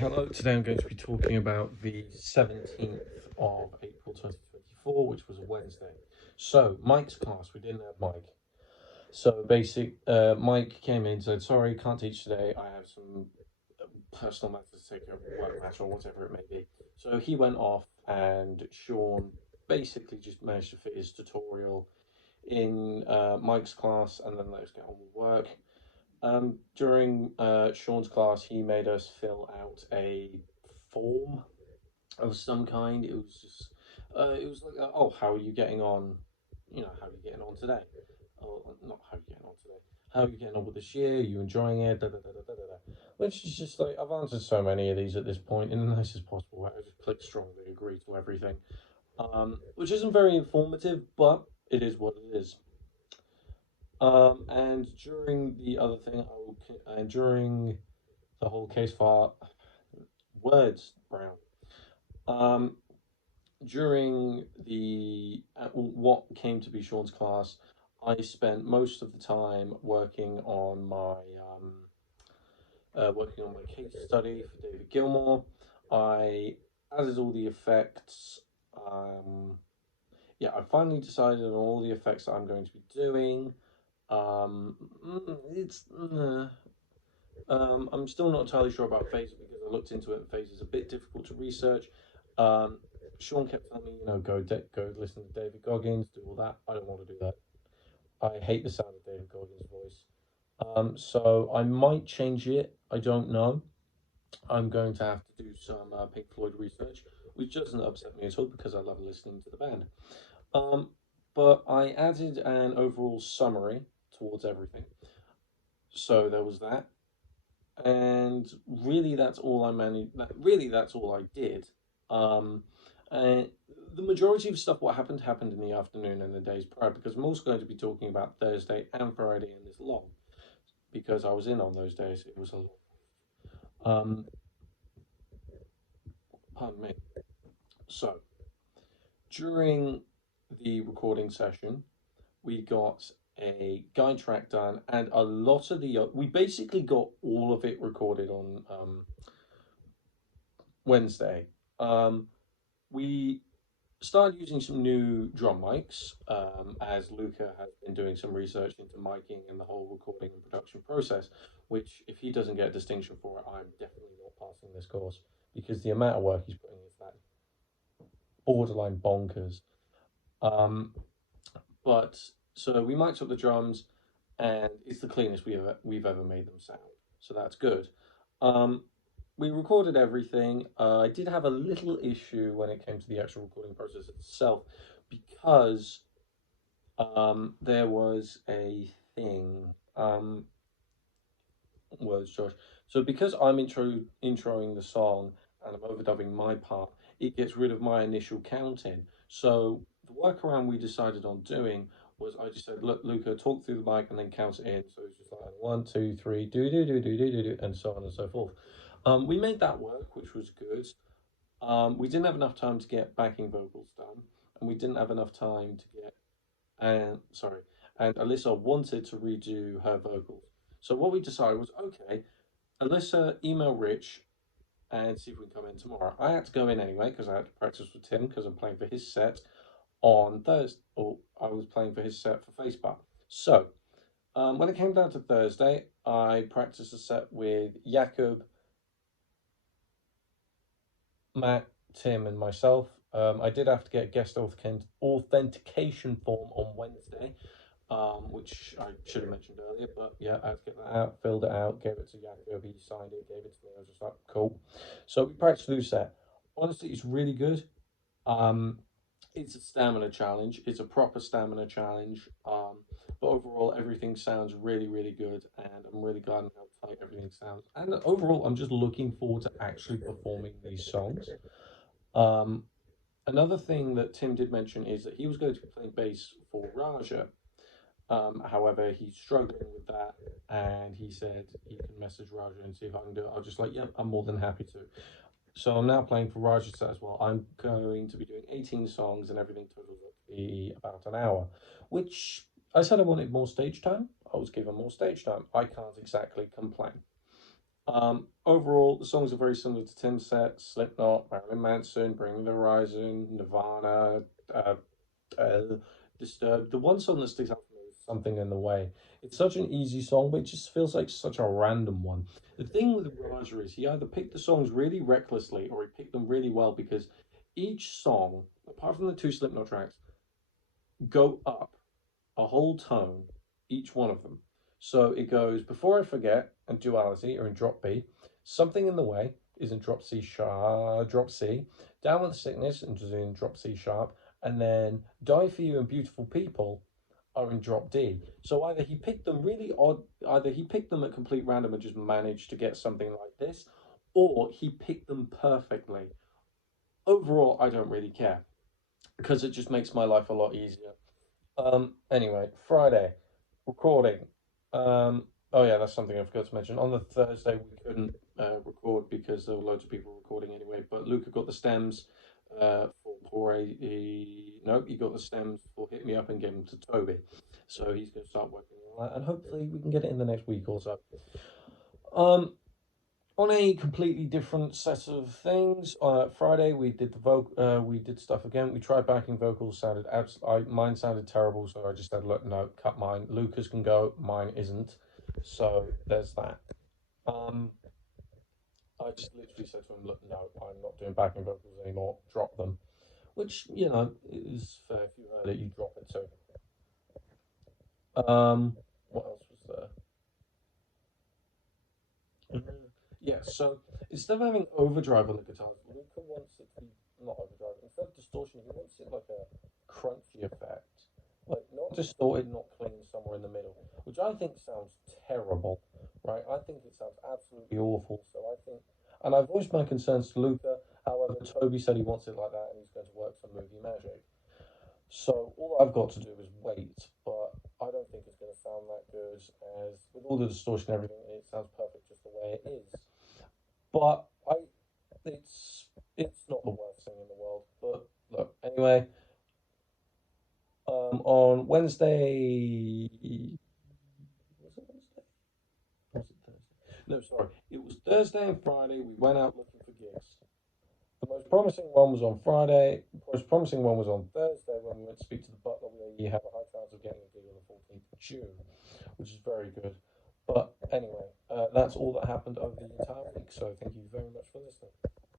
Hello, today I'm going to be talking about the 17th of April 2024, which was a Wednesday. So, Mike's class, we didn't have Mike. So, Mike came in and said, sorry, can't teach today. I have some personal matters to take care of, work matter or whatever it may be. So, he went off, and Sean basically just managed to fit his tutorial in Mike's class and then let us get on with work. During Sean's class, he made us fill out a form of some kind. It was just, it was like, oh, how are you getting on? You know, how are you getting on today? Oh, not how are you getting on today. How are you getting on with this year? Are you enjoying it? Da, da, da, da, da, da. Which is just like, I've answered so many of these at this point in the nicest possible way. I just click strongly agree to everything. Which isn't very informative, but it is what it is. And during the other thing, and during the whole case file, words, Brown. Um, during the what came to be Sean's class, I spent most of the time working on my case study for David Gilmour. I added all the effects. Um, yeah, I finally decided on all the effects that I'm going to be doing. Um, it's I'm still not entirely sure about Phaser because I looked into it and Phaser is a bit difficult to research. Um, Sean kept telling me, go listen to David Goggins, do all that. I don't want to do that. I hate the sound of David Goggins' voice. So I might change it. I don't know. I'm going to have to do some Pink Floyd research, which doesn't upset me at all because I love listening to the band. Um, but I added an overall summary towards everything. So there was that. And really that's all I managed. Really, that's all I did. Um, and the majority of stuff what happened in the afternoon and the days prior because I'm also going to be talking about Thursday and Friday in this long because I was in on those days. It was a lot. Um, pardon me. So during the recording session, we got a guide track done, and a lot of the we basically got all of it recorded on Wednesday. We started using some new drum mics as Luca has been doing some research into miking and the whole recording and production process, which, if he doesn't get a distinction for it, I'm definitely not passing this course because the amount of work he's putting is that borderline bonkers. Um, but so we mic'd up the drums, and it's the cleanest we've ever made them sound. So that's good. Um, we recorded everything. I did have a little issue when it came to the actual recording process itself because there was a thing. Words, Josh. So because I'm introing the song and I'm overdubbing my part, it gets rid of my initial counting. So the workaround we decided on doing was I just said, look, Luca, talk through the mic and then count it in. So it's just like one, two, three, do, and so on and so forth. We made that work, which was good. We didn't have enough time to get backing vocals done, and we didn't have enough time to get and sorry, and Alyssa wanted to redo her vocals. So what we decided was, okay, Alyssa, email Rich and see if we can come in tomorrow. I had to go in anyway because I had to practice with Tim because I'm playing for his set on Thursday, or I was playing for his set for Facebook. So when it came down to Thursday, I practiced a set with Jakob, Matt, Tim, and myself. I did have to get a guest authentication form on Wednesday, which I should have mentioned earlier, but yeah, I had to get that out, filled it out, gave it to Jakob, he signed it, gave it to me. I was just like, cool. So we practiced through set. Honestly, it's really good. Um, it's a stamina challenge. It's a proper stamina challenge. But overall, everything sounds really, really good, and I'm really glad on how tight everything sounds. And overall, I'm just looking forward to actually performing these songs. Um, Another thing that Tim did mention is that he was going to be playing bass for Raja. However, he's struggling with that, and he said he can message Raja and see if I can do it. I was just like, yeah, I'm more than happy to. So I'm now playing for Raja's set as well. I'm going to be doing 18 songs, and everything totals up to be about an hour, which I said I wanted more stage time. I was given more stage time. I can't exactly complain. Overall, the songs are very similar to Tim's set: Slipknot, Marilyn Manson, Bring the Horizon, Nirvana, uh, uh, Disturbed. The one song that sticks out for me is Something in the Way. It's such an easy song, but it just feels like such a random one. The thing with Raja is he either picked the songs really recklessly or he picked them really well because each song, apart from the two Slipknot tracks, go up a whole tone, each one of them. So it goes Before I Forget and Duality are in drop B, Something in the Way is in drop C sharp, drop C, Down with Sickness and is in drop C sharp, and then Die for You and Beautiful People are in drop D. So either he picked them really odd, either he picked them at complete random and just managed to get something like this, or he picked them perfectly. Overall, I don't really care because it just makes my life a lot easier. Anyway, Friday recording. Oh yeah, that's something I forgot to mention. On the Thursday, we couldn't record because there were loads of people recording anyway. But Luca got the stems for Pore. Nope, he got the stems for Hit Me Up and gave them to Toby. So he's going to start working on that, and hopefully we can get it in the next week or so. Um, on a completely different set of things, Friday we did we did stuff again. We tried backing vocals. Mine sounded terrible, so I just said, look, no, cut mine. Lucas can go, mine isn't. So there's that. Um, I just literally said to him, look, no, I'm not doing backing vocals anymore. Drop them. Which is fair. If you heard it, you drop it too. What else was there? Yeah, so instead of having overdrive on the guitars, Luca wants it to be not overdrive. Instead of distortion, he wants it like a crunchy effect. Like not distorted, not clean, somewhere in the middle, which I think sounds terrible, right? I think it sounds absolutely awful. So I think, and I voiced my concerns to Luca. However, Toby said he wants it like that, and he's going to work some movie magic. So all I've got to do is wait, but I don't think it's going to sound that good. As with all the distortion and everything, it sounds perfect just the way it is. But it's it's not the worst thing in the world. But look, anyway, on Wednesday, was it Wednesday? Or was it Thursday? No, sorry, it was Thursday and Friday. We went out looking for gigs. The most promising one was on Friday. The most promising one was on Thursday when we went to speak to the butler. We have a high chance of getting a gig on the 14th of June, which is very good. But anyway, that's all that happened over the entire week. So thank you very much.